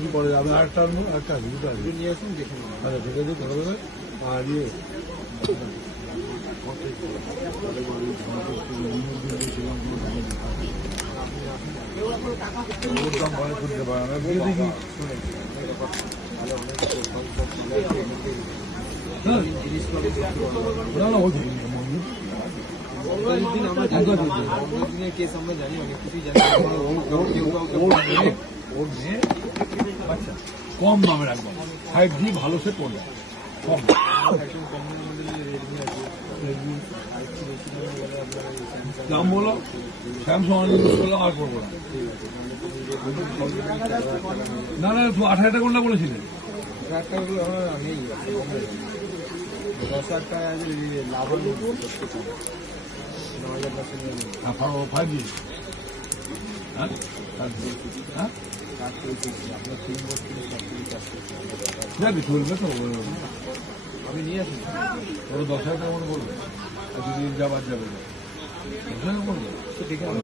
কি পরে যাবে আরেকটা দুটো আছে নিয়ে আসুন দেখে আচ্ছা ঠিক আছে ধরে দেবে আর ইয়ে দাম ভালো করতে পারে না দেখি না না ওই কেস আমরা জানি অনেক কিছুই জানি ওর নিয়ে আচ্ছা কম দামে রাখবো 5G ভালো সে পড়বে কম একদম কম দাম বলো স্যামসাং ইউজ করলাম আর করবো না না তো 8,000 টাকা বলেছিলেন 8,000 টাকাগুলো আমরা নেই 10,000 টাকা লাভ ফাইভ জি হ্যাঁ হ্যাঁ আপনার 3 বছর যাবে চলবে তো আমি নিয়ে আসি ওরা 10,000 টাকা করে বলবে যদি যাবার যাবে 10,000 টাকা বলবে ঠিক আছে।